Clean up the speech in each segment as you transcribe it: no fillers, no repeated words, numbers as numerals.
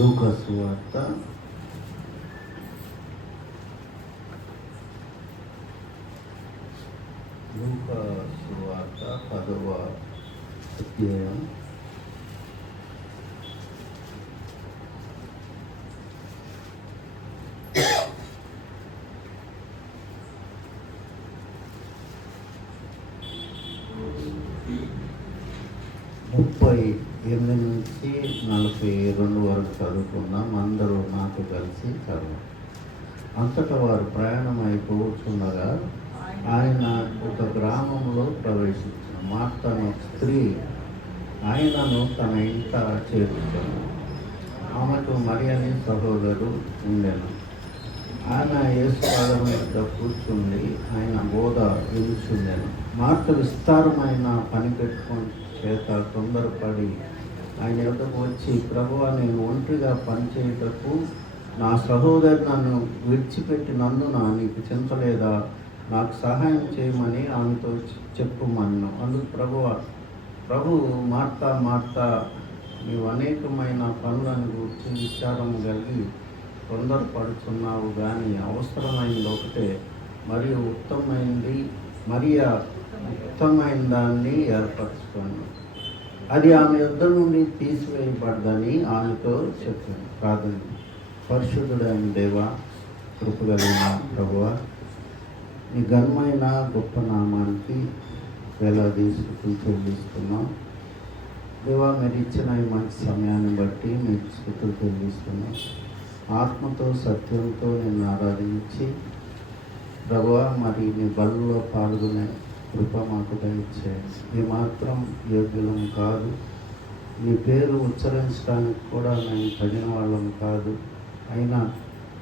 లూకా సువార్త 10వ అధ్యాయం 38 నుంచి 42 వరకు చదువుకున్నాం. అందరూ నాతో కలిసి చదవాలి. అంతటా వారు ప్రయాణం అయిపోతుండగా ఆయన ఒక గ్రామంలో ప్రవేశించిన మార్తను స్త్రీ ఆయనను తన ఇంట చేర్చుకున్నాడు. ఆమెకు మరియని సహోదరు ఉండెను. ఆయన యేసు పాదం మీద కూర్చుండి ఆయన బోధ వినుచుండెను. మార్త విస్తారమైన పని పెట్టుకొని చేత తొందరపడి ఆయన యొద్దకు వచ్చి, ప్రభువా, నేను ఒంటరిగా పనిచేయుటకు నా సహోదరు నన్ను విడిచిపెట్టినందున నీకు చింతలేదా? నాకు సహాయం చేయమని ఆమెతో చెప్పుమన్ను. అందుకు ప్రభు మార్తా నీవు అనేకమైన పనులను గురించి విచారం కలిగి తొందరపడుతున్నావు, కానీ అవసరమైనది ఒకటే, మరియు ఉత్తమమైన దాన్ని ఏర్పరచుకోండి. అది ఆమె యొద్ద నుండి తీసివేయబడ్డని ఆమెతో చెప్పింది. ప్రార్థన. పరిశుద్ధుడైన దేవా, కృపగలిగిన ప్రభువా, నీ ఘనమైన గొప్ప నామానికి వేలాది స్తుతులు చెల్లిస్తున్నాం. దేవా, మీరు ఇచ్చిన ఈ మంచి సమయాన్ని బట్టి మీకు స్తుతులు చెల్లిస్తున్నాం. ఆత్మతో సత్యంతో నిన్ను ఆరాధించి ప్రభువా, మరి నీ బలలో పాల్గొనే కృప మాకు దయచేయండి. ఈ మాత్రం యోగ్యులం కాదు, నీ పేరు ఉచ్చరించడానికి కూడా మేము తగిన వాళ్ళం కాదు. అయినా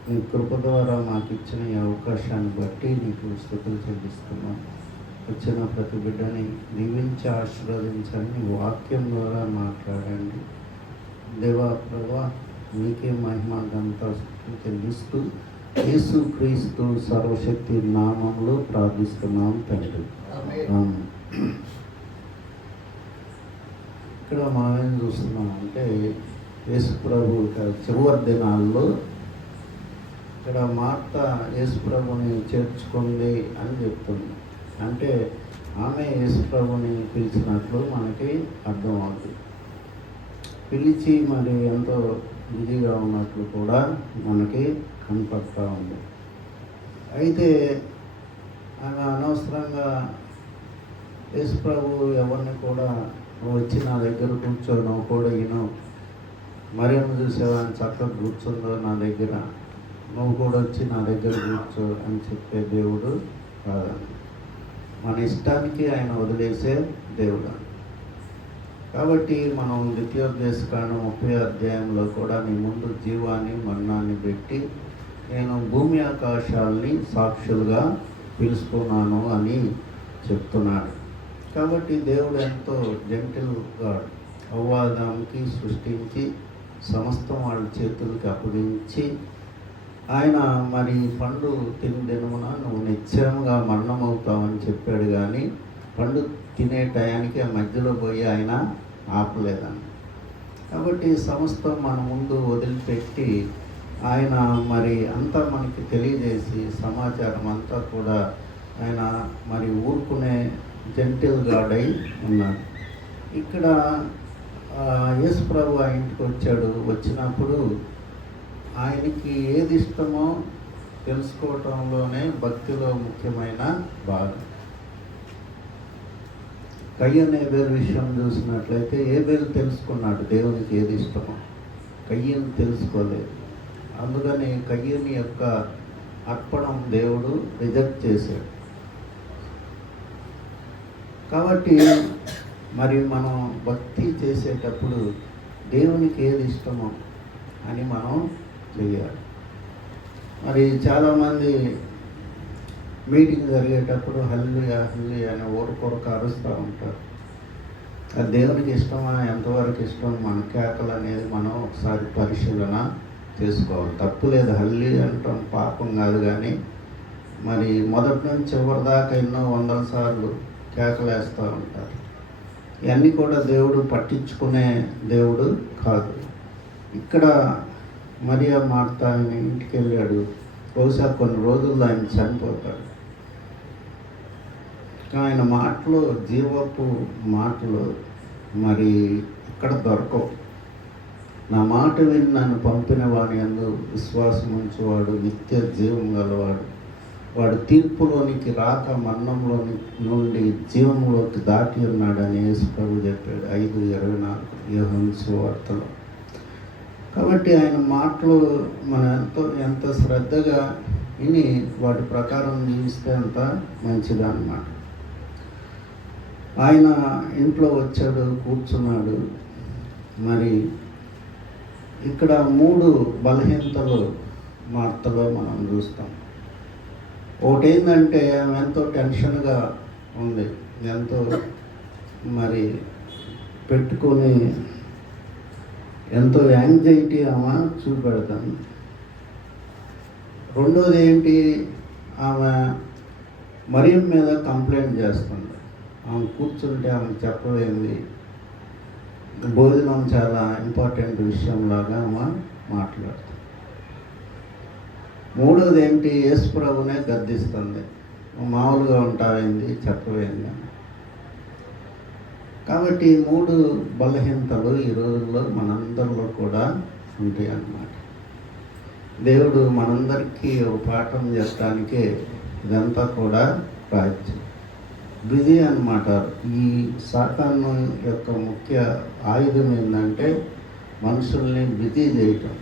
నీ కృప ద్వారా మాకు ఇచ్చిన ఈ అవకాశాన్ని బట్టి నీకు స్తుతులు చెల్లిస్తున్నాం. వచ్చిన ప్రతి బిడ్డని దీవించి ఆశీర్వదించండి. వాక్యం ద్వారా మాట్లాడండి. దేవా ప్రభువా, నీకే మహిమ ఘనత చెల్లిస్తూ యేసు క్రీస్తు సర్వశక్తి నామంలో ప్రార్థిస్తున్నాం తండ్రి. ఇక్కడ మనం ఏం చూస్తున్నాం అంటే, యేసు ప్రభు చివరి దినాల్లో ఇక్కడ మార్త యేసు ప్రభుని చేర్చుకుంది అని చెప్తుంది. అంటే ఆమె యేసు ప్రభుని పిలిచినట్లు మనకి అర్థం అవుతుంది. పిలిచి మరి ఎంతో బిజీగా ఉన్నట్లు కూడా మనకి కనపడతా ఉంది. అయితే ఆమె అనవసరంగా యేసు ప్రభు ఎవరిని కూడా, నువ్వు వచ్చి నా దగ్గర కూర్చో, నువ్వు కూడా మరియను చూసేవాడిని చక్కగా కూర్చుందో నా దగ్గర, నువ్వు కూడా వచ్చి నా దగ్గర కూర్చో అని చెప్పే దేవుడు కాదండి. మన ఇష్టానికి ఆయన వదిలేసే దేవుడు. కాబట్టి మనం ద్వితీయోపదేశకాండం 30వ అధ్యాయంలో కూడా నీ ముందు జీవాన్ని మరణాన్ని పెట్టి నేను భూమి ఆకాశాలని సాక్షులుగా పిలుచుకున్నాను అని చెప్తున్నాడు. కాబట్టి దేవుడు ఎంతో జెంటిల్గా అవ్వాదానికి సృష్టించి సమస్తం వాళ్ళ చేతులకి అప్పగించి ఆయన మరి పండు తిని దినమున నువ్వు నిశ్చయంగా మరణం అవుతావని చెప్పాడు. కానీ పండు తినే టయానికి ఆ మధ్యలో పోయి ఆయన ఆపలేదని. కాబట్టి సమస్తం మన ముందు వదిలిపెట్టి ఆయన మరి అంతా మనకి తెలియజేసి సమాచారం అంతా కూడా ఆయన మరి ఊరుకునే జెంటిల్ గాడ్ అయి ఉన్నాడు. ఇక్కడ యేసు ప్రభు ఆ ఇంటికి వచ్చాడు. వచ్చినప్పుడు ఆయనకి ఏది ఇష్టమో తెలుసుకోవటంలోనే భక్తిలో ముఖ్యమైన భాగం. కయ్యను ఏబేలు విషయం చూసినట్లయితే ఏబేలు తెలుసుకున్నాడు దేవునికి ఏది ఇష్టమో, కయ్యను తెలుసుకోలేదు. అందుకని కయ్యని యొక్క అర్పణం దేవుడు రిజెక్ట్ చేశాడు. కాబట్టి మరి మనం భక్తి చేసేటప్పుడు దేవునికి ఏది ఇష్టమో అని మనం చేయాలి. మరి చాలామంది మీటింగ్ జరిగేటప్పుడు హల్లెలూయా హల్లెలూయా అని కొరకు అరుస్తూ ఉంటారు. అది దేవునికి ఇష్టమా, ఎంతవరకు ఇష్టం, మన కేకలు అనేది మనం ఒకసారి పరిశీలన చేసుకోవాలి. తప్పు లేదు, హల్లెలూయా అంటాం పాపం కాదు. కానీ మరి మొదటి నుంచి చివరి దాకా ఎన్నో 100 సార్లు కేకలు వేస్తూ ఉంటారు. ఇవన్నీ కూడా దేవుడు పట్టించుకునే దేవుడు కాదు. ఇక్కడ మరియా మార్త ఆయన ఇంటికి వెళ్ళాడు. బహుశా కొన్ని రోజుల్లో ఆయన చనిపోతాడు. ఆయన మాటలు, జీవపు మాటలు మరి ఇక్కడ దొరకవు. నా మాట విని నన్ను పంపిన వాని యందు విశ్వాసం ఉంచువాడు నిత్య జీవం గలవాడు, వాడు తీర్పులోనికి రాక మరణంలోని నుండి జీవంలోకి దాటి ఉన్నాడని యేసు ప్రభు చెప్పాడు 5:24 యోహాను సువార్తలో. కాబట్టి ఆయన మాటలు మనం ఎంత శ్రద్ధగా విని వాటి ప్రకారం జీవిస్తే అంత మంచిదన్నమాట. ఆయన ఇంట్లో వచ్చాడు, కూర్చున్నాడు. మరి ఇక్కడ 3 బలహీనతలు మార్తలో మనం చూస్తాం. ఒకటి ఏంటంటే ఆమె ఎంతో టెన్షన్గా ఉంది, ఎంతో మరి పెట్టుకొని ఎంతో యాంగ్జైటీ ఆమె చూపెడతాను. రెండోది ఏంటి, ఆమె మరియం మీద కంప్లైంట్ చేస్తుంది. ఆమె కూర్చుంటే ఆమె చెప్పలేంది, భోజనం చాలా ఇంపార్టెంట్ విషయంలాగా ఆమె మాట్లాడుతుంది. మూడోది ఏంటి, యేసు ప్రభునే గద్దిస్తుంది, మామూలుగా ఉంటావేంది, చెప్పవేంది. కాబట్టి ఈ 3 బలహీనతలు ఈ రోజుల్లో మనందరిలో కూడా ఉంటాయి అన్నమాట. దేవుడు మనందరికీ ఒక పాఠం చెప్పడానికే ఇదంతా కూడా రాజ్యం. బిజీ అన్నమాట. ఈ సాతాను యొక్క ముఖ్య ఆయుధం ఏంటంటే మనుషుల్ని బిజీ చేయటం.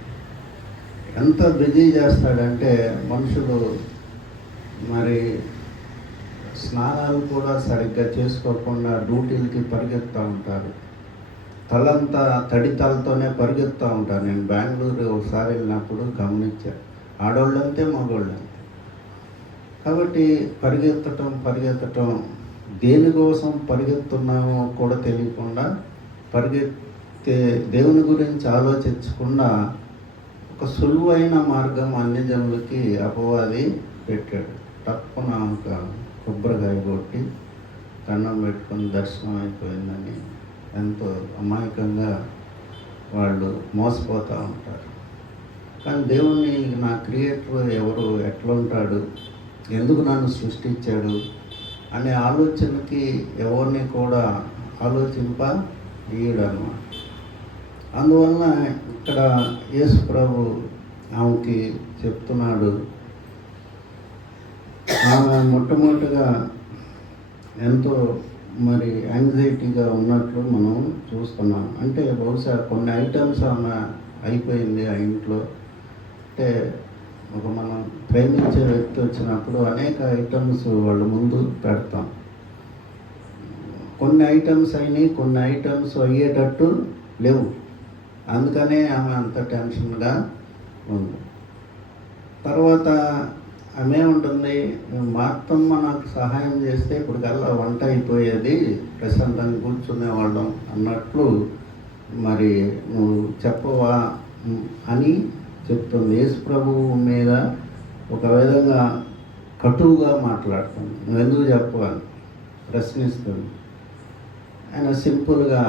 ఎంత బిజీ చేస్తాడంటే మనుషులు మరి స్నానాలు కూడా సరిగ్గా చేసుకోకుండా డ్యూటీలకి పరిగెత్తూ ఉంటారు. తలంతా తడి తలతోనే పరిగెత్తూ ఉంటారు. నేను బెంగళూరు ఒకసారి వెళ్ళినప్పుడు గమనించాను, ఆడవాళ్ళంతే మగవాళ్ళంతే. కాబట్టి పరిగెత్తటం దేనికోసం పరిగెత్తున్నామో కూడా తెలియకుండా పరిగెత్తే దేవుని గురించి ఆలోచించకుండా ఒక సులువైన మార్గం అన్ని జనులకి అపవాది పెట్టాడు. తప్పన ఒక కొబ్బరికాయ కొట్టి కన్నం పెట్టుకొని దర్శనం అయిపోయిందని ఎంతో అమాయకంగా వాళ్ళు మోసపోతూ ఉంటారు. కానీ దేవుణ్ణి, నా క్రియేటర్ ఎవరు, ఎట్లా ఉంటాడు, ఎందుకు నన్ను సృష్టించాడు అనే ఆలోచనకి ఎవరిని కూడా ఆలోచింపనీయడన్నమాట. అందువలన ఇక్కడ యేసు ప్రభు ఆమెకి చెప్తున్నాడు. ఆమె మొట్టమొదటిగా ఎంతో మరి యాంగ్జైటీగా ఉన్నట్లు మనం చూస్తున్నాం. అంటే బహుశా కొన్ని ఐటమ్స్ ఆమె అయిపోయింది ఆ ఇంట్లో. అంటే ఒక మనం ప్రేమించే వ్యక్తి వచ్చినప్పుడు అనేక ఐటమ్స్ వాళ్ళ ముందు పెడతాం. కొన్ని ఐటమ్స్ అయినాయి, కొన్ని ఐటమ్స్ అయ్యేటట్టు లేవు. అందుకనే ఆమె అంత టెన్షన్గా ఉంది. తర్వాత ఆమె ఉంటుంది, మా అత్తమ్మ నాకు సహాయం చేస్తే ఇప్పుడు కల్లా వంట అయిపోయేది, ప్రశాంతంగా కూర్చునేవాళ్ళం అన్నట్లు మరి నువ్వు చెప్పవా అని చెప్తుంది. యేసు ప్రభువు మీద ఒక విధంగా కటువుగా మాట్లాడుతుంది. నువ్వు ఎందుకు చెప్పాలి ప్రశ్నిస్తుంది. ఆయన సింపుల్గా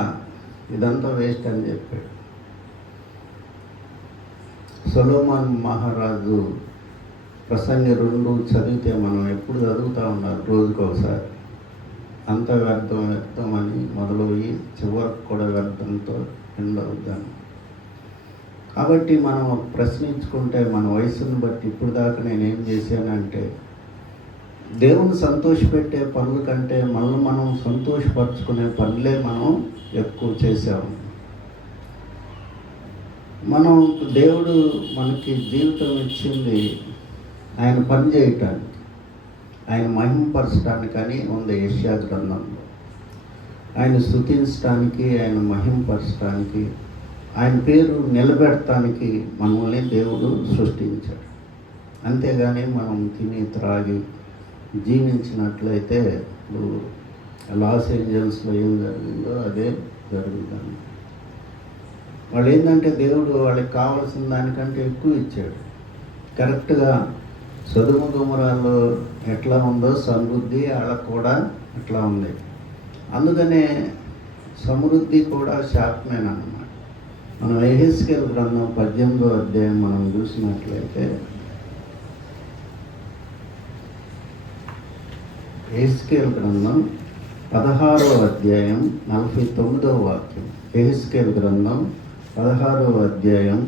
ఇదంతా వేస్ట్ అని చెప్పాడు. సొలొమోన్ మహారాజు ప్రసంగి 2 చదివితే మనం ఎప్పుడు చదువుతూ ఉండాలి, రోజుకు ఒకసారి. అంత వ్యర్థం అని మొదలయ్యి చివరికి కూడా వ్యర్థంతో ఎండవుద్దాను. కాబట్టి మనం ప్రశ్నించుకుంటే మన వయసును బట్టి ఇప్పుడు దాకా నేనేం చేశానంటే, దేవుని సంతోషపెట్టే పనుల కంటే మనల్ని మనం సంతోషపరచుకునే పనులే మనం ఎక్కువ చేసాము. దేవుడు మనకి జీవితం ఇచ్చింది ఆయన పని చేయటానికి, ఆయన మహింపరచడానికని ఉంది యెషయా గ్రంథంలో. ఆయన స్తుతించడానికి, ఆయన మహింపరచడానికి, ఆయన పేరు నిలబెడటానికి మనల్ని దేవుడు సృష్టించాడు. అంతేగాని మనం తిని త్రాగి జీవించినట్లయితే లాస్ ఏంజల్స్లో ఏం జరిగిందో అదే జరుగుతుంది. వాళ్ళు ఏంటంటే దేవుడు వాళ్ళకి కావాల్సిన దానికంటే ఎక్కువ ఇచ్చాడు. కరెక్ట్గా సొదొమ గొమొర్రాలో ఎట్లా ఉందో సమృద్ధి వాళ్ళకు కూడా అట్లా ఉంది. అందుకనే సమృద్ధి కూడా శాపమేనన్నమాట. మనం యెహెజ్కేలు గ్రంథం 18వ అధ్యాయం మనం చూసినట్లయితే, యెహెజ్కేలు గ్రంథం 16వ అధ్యాయం 49వ వాక్యం. యెహెజ్కేలు గ్రంథం 16వ అధ్యాయం.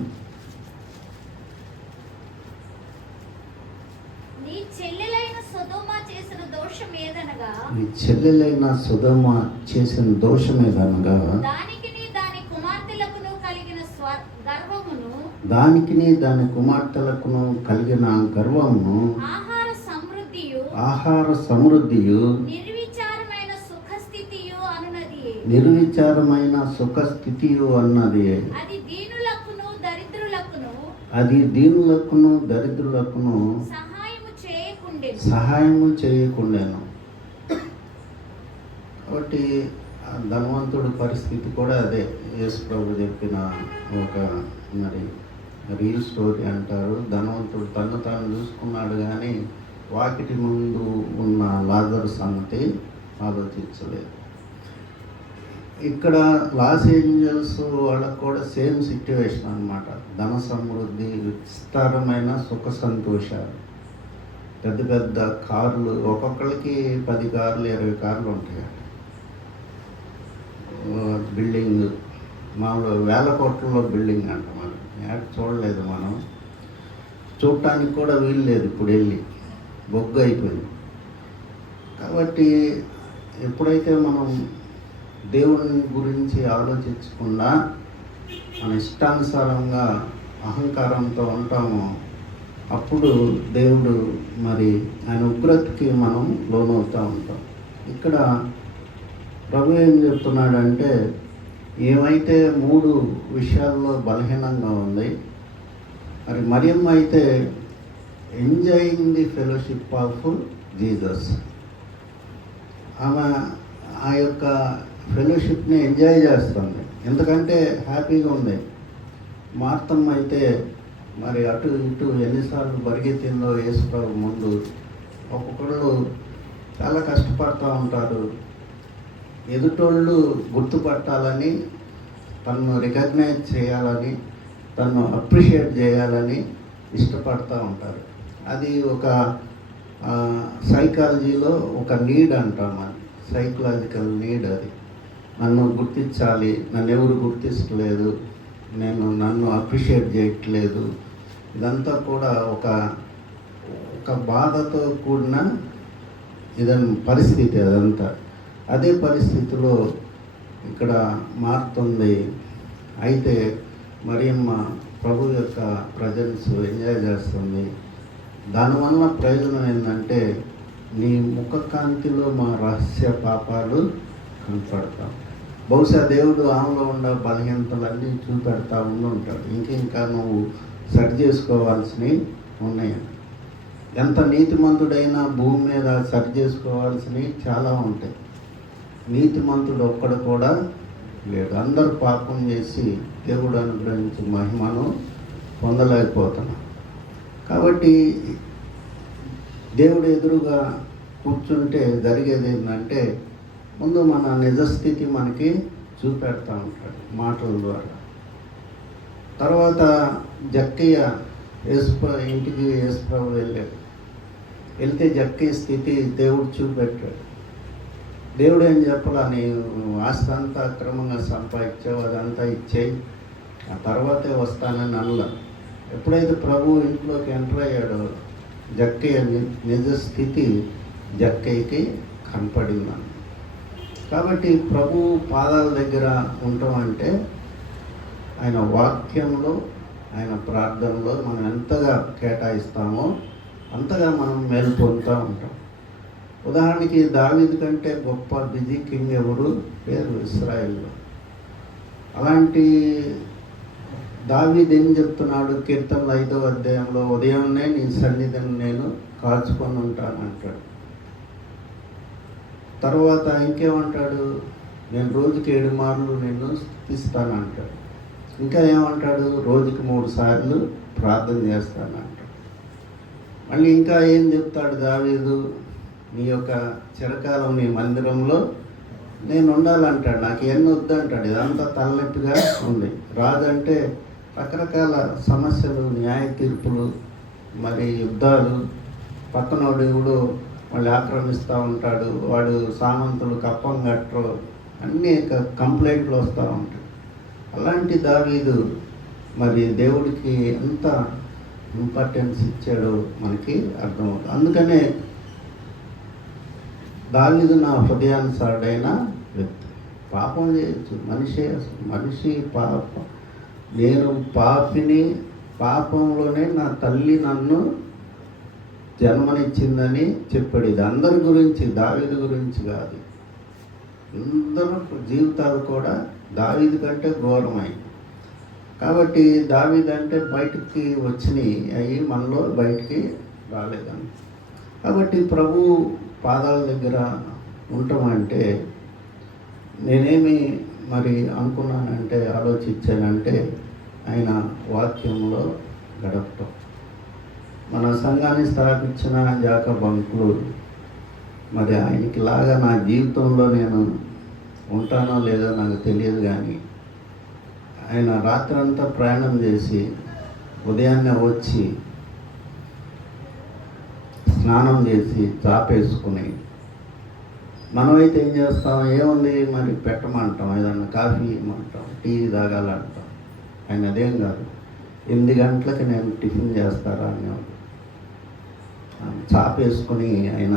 నీ చెల్లెలైన సొదొమ చేసిన దోషమేదనగా దానికిని దాని కుమార్తెలకును కలిగిన గర్వమును ఆహార సమృద్ధియు నిర్విచారమైన సుఖస్థితియు అన్నది. అది దీనులకును దరిద్రులకును సహాయము చేయకుండాను. కాబట్టి ధనవంతుడి పరిస్థితి కూడా అదే. యేసు ప్రభు చెప్పిన ఒక రియల్ స్టోరీ అంటారు. ధనవంతుడు తను తాను చూసుకున్నాడు కానీ వాకిటి ముందు ఉన్న లాజరు సంగతి ఆలోచించలేదు. ఇక్కడ లాస్ ఏంజల్స్ వాళ్ళకు కూడా సేమ్ సిట్యువేషన్ అన్నమాట. ధన సమృద్ధి, విస్తారమైన సుఖ సంతోషాలు, పెద్ద పెద్ద కార్లు, ఒక్కొక్కరికి 10 కార్లు 20 కార్లు ఉంటాయి. బిల్డింగ్ మామూలు వేల కోట్లలో బిల్డింగ్ అంట. మనం చూడలేదు, మనం చూడటానికి కూడా వీలు లేదు. ఇప్పుడు వెళ్ళి బొగ్గు అయిపోయింది. కాబట్టి ఎప్పుడైతే మనం దేవుని గురించి ఆలోచించకుండా మన ఇష్టానుసారంగా అహంకారంతో ఉంటామో అప్పుడు దేవుడు ఆయన ఉగ్రతకి మనం లోనవుతూ ఉంటాం. ఇక్కడ ప్రభు ఏం చెప్తున్నాడంటే, ఏమైతే 3 విషయాల్లో బలహీనంగా ఉంది, మరియమ్మ అయితే enjoying the fellowship of Jesus, ఆమె ఆ యొక్క ఫెలోషిప్ని ఎంజాయ్ చేస్తుంది, ఎందుకంటే హ్యాపీగా ఉంది. మార్తమ్మ అయితే అటు ఇటు ఎన్నిసార్లు పరిగెత్తిందో యేసు ప్రభు ముందు. ఒక్కొక్కళ్ళు చాలా కష్టపడుతూ ఉంటారు. ఎదుటోళ్ళు గుర్తుపట్టాలని, తను రికగ్నైజ్ చేయాలని, తను అప్రిషియేట్ చేయాలని ఇష్టపడుతూ ఉంటారు. అది ఒక సైకాలజీలో ఒక నీడ్ అంటాం. అది సైకలాజికల్ నీడ్. అది నన్ను గుర్తించాలి, నన్ను ఎవరు గుర్తించలేదు, నన్ను అప్రిషియేట్ చేయట్లేదు. ఇదంతా కూడా ఒక బాధతో కూడిన పరిస్థితి అదంతా. అదే పరిస్థితిలో ఇక్కడ మారుతుంది. అయితే మరియమ్మ ప్రభు యొక్క ప్రజెన్స్ ఎంజాయ్ చేస్తుంది. దానివల్ల ప్రయోజనం ఏంటంటే, నీ ముఖ కాంతిలో మా రహస్య పాపాలు కనపడతాం. బహుశా దేవుడు ఆమెలో ఉన్న బలహీనతలన్నీ చూపెడతా ఉంటాడు. ఇంకా నువ్వు సరి చేసుకోవాల్సినవి ఉన్నాయి. ఎంత నీతిమంతుడైనా భూమి మీద సరి చేసుకోవాల్సినవి చాలా ఉంటాయి. నీతిమంతుడు ఒక్కడు కూడా లేడు. అందరూ పాపం చేసి దేవుడు అనుగ్రహించి మహిమను పొందలేకపోతున్నాం. కాబట్టి దేవుడు ఎదురుగా కూర్చుంటే జరిగేది ఏంటంటే, ముందు మన నిజస్థితి మనకి చూపెడతా ఉంటాడు మాటల ద్వారా. తర్వాత జక్కయ్య ఇంటికి యేసు ప్రభు వెళ్తే జక్కయ్య స్థితి దేవుడు చూపెట్టాడు. దేవుడు ఏం చెప్పాలా, నీవు ఆస్తి అంతా అక్రమంగా సంపాదించావు, అదంతా ఇచ్చేయి, ఆ తర్వాతే వస్తానని అనలా. ఎప్పుడైతే ప్రభు ఇంట్లోకి ఎంటర్ అయ్యాడో జక్కయ్య నిజ స్థితి జక్కయ్యకి కనపడిందని. కాబట్టి ప్రభు పాదాల దగ్గర ఉండటం అంటే ఆయన వాక్యంలో, ఆయన ప్రార్థనలో మనం ఎంతగా కేటాయిస్తామో అంతగా మనం మేలు పొందుతూ ఉంటాం. ఉదాహరణకి దావీదు కంటే గొప్ప బిజీ కింగ్ ఎవరు పేరు ఇశ్రాయేల్లో. అలాంటి దావీదు ఏం చెప్తున్నాడు కీర్తనలు 5వ అధ్యాయంలో, ఉదయంనే నీ సన్నిధిని నేను కాచుకొని ఉంటాను అంటాడు. తర్వాత ఇంకేమంటాడు, నేను రోజుకి 7 మార్లు నిన్ను స్తుతిస్తాను అంటాడు. ఇంకా ఏమంటాడు, రోజుకి 3 సార్లు ప్రార్థన చేస్తాను అంటాడు. మళ్ళీ ఇంకా ఏం చెప్తాడు దావీదు, నీ యొక్క చిరకాలం నీ మందిరంలో నేను ఉండాలంటాడు, నాకు ఎన్ని వద్దంటాడు. ఇదంతా తలనొప్పిగా ఉంది. రాజు అంటే రకరకాల సమస్యలు, న్యాయ తీర్పులు, మరి యుద్ధాలు, పక్కనోడు ఎవడు వాళ్ళు ఆక్రమిస్తూ ఉంటాడు, వాడు సామంతులు కప్పం కట్టరు, అన్నీ కంప్లైంట్లు వస్తూ ఉంటాయి. అలాంటి దావీదు మరి దేవుడికి ఎంత ఇంపార్టెన్స్ ఇచ్చాడో మనకి అర్థమవుతుంది. అందుకనే దావీదు నా హృదయానుసారుడైన వ్యక్తి. పాపం చేయొచ్చు మనిషి పాపం, నేను పాపిని, పాపంలోనే నా తల్లి నన్ను జన్మనిచ్చిందని చెప్పాడు. ఇది అందరి గురించి, దావీదు గురించి కాదు. అందరూ జీవితాలు కూడా దావీదు కంటే ఘోరమై. కాబట్టి దావీదు అంటే బయటికి వచ్చినాయి అవి మనలో బయటికి రాలేదని. కాబట్టి ప్రభు పాదాల దగ్గర ఉండటం అంటే నేనేమి మరి అనుకున్నానంటే, ఆలోచించానంటే ఆయన వాక్యంలో గడపటం. మన సంఘాన్ని స్థాపించిన జాకబ్ అంకులు మరి ఆయనకి లాగా నా జీవితంలో నేను ఉంటానో లేదో నాకు తెలియదు, కానీ ఆయన రాత్రంతా ప్రయాణం చేసి ఉదయాన్నే వచ్చి స్నానం చేసి చాపేసుకుని, మనమైతే ఏం చేస్తాం, ఏముంది మరి పెట్టమంటాం, ఏదన్నా కాఫీ ఇవ్వమంటాం, టీ తాగాలంటాం. ఆయన అదేం కాదు, 8 గంటలకి నేను టిఫిన్ చేస్తారా అనేవాడు. చాపేసుకొని ఆయన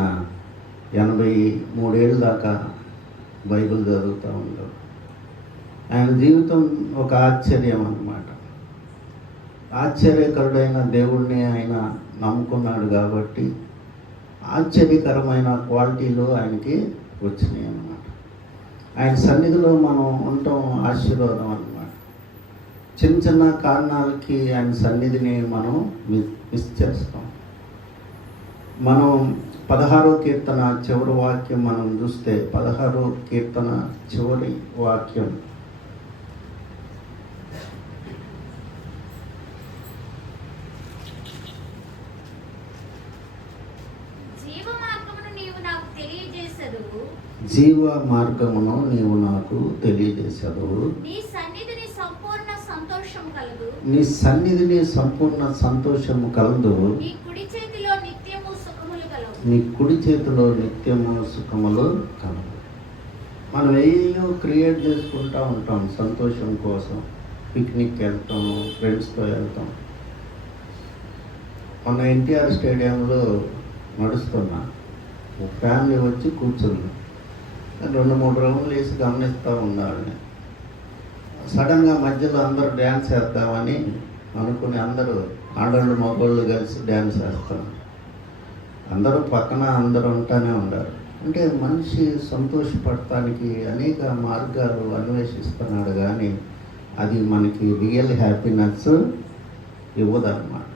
83 ఏళ్ళ దాకా బైబిల్ చదువుతూ ఉంటాడు. ఆయన జీవితం ఒక ఆశ్చర్యం అన్నమాట. ఆశ్చర్యకరుడైన దేవుడిని ఆయన నమ్ముకున్నాడు కాబట్టి ఆశ్చర్యకరమైన క్వాలిటీలు ఆయనకి వచ్చినాయి అన్నమాట. ఆయన సన్నిధిలో మనం ఉండటం ఆశీర్వాదం అన్నమాట. చిన్న చిన్న కారణాలకి ఆయన సన్నిధిని మనం మిస్ చేస్తాం. మనం 16వ కీర్తన చివరి వాక్యం మనం చూస్తే, 16వ కీర్తన చివరి వాక్యం, జీవ మార్గమును నీవు నాకు తెలియజేసదు. నీ సన్నిధిని సంపూర్ణ సంతోషము కలదు. నీ కుడి చేతిలో నిత్యము సుఖములు కలవు. మనం ఏయో క్రియేట్ చేసుకుంటూ ఉంటాం సంతోషం కోసం. పిక్నిక్ వెళ్తాం, ఫ్రెండ్స్తో వెళ్తాం. మన ఎన్టీఆర్ స్టేడియంలో నడుస్తున్నా, ఒక ఫ్యామిలీ వచ్చి కూర్చుంది. 2-3 రౌండ్లు వేసి గమనిస్తూ ఉన్నాడు. సడన్గా మధ్యలో అందరూ డ్యాన్స్ వేద్దామని అనుకుని అందరూ ఆడవాళ్ళు మగవాళ్ళు కలిసి డ్యాన్స్ వేస్తాం. అందరూ పక్కన అందరూ ఉంటానే ఉండారు. అంటే మనిషి సంతోషపడటానికి అనేక మార్గాలు అన్వేషిస్తున్నాడు, కానీ అది మనకి రియల్ హ్యాపీనెస్ ఇవ్వదన్నమాట.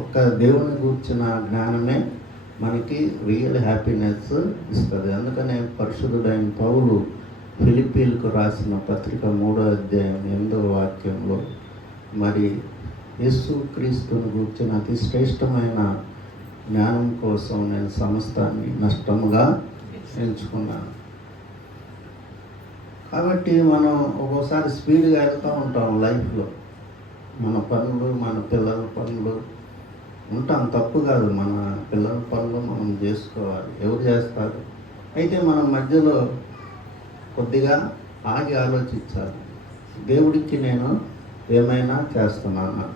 ఒక్క దేవుని కూర్చున్న జ్ఞానమే మనకి రియల్ హ్యాపీనెస్ ఇస్తుంది. అందుకనే పరిశుద్ధుడైన పౌలు ఫిలిప్పీలకు రాసిన పత్రిక 3వ అధ్యాయం 8వ వాక్యంలో మరి యేసు క్రీస్తుని కూర్చున్న అతి శ్రేష్టమైన జ్ఞానం కోసం నేను సమస్తాన్ని నష్టముగా ఎంచుకున్నాను. కాబట్టి మనం ఒక్కోసారి స్పీడ్గా వెళ్తూ ఉంటాం లైఫ్లో. మన పనులు, మన పిల్లల పనులు ఉంటాం, తప్పు కాదు. మన పిల్లల పనులు మనం చేసుకోవాలి, ఎవరు చేస్తారు. అయితే మనం మధ్యలో కొద్దిగా ఆగి ఆలోచించాలి. దేవుడికి నేను ఏమైనా చేస్తున్నానా,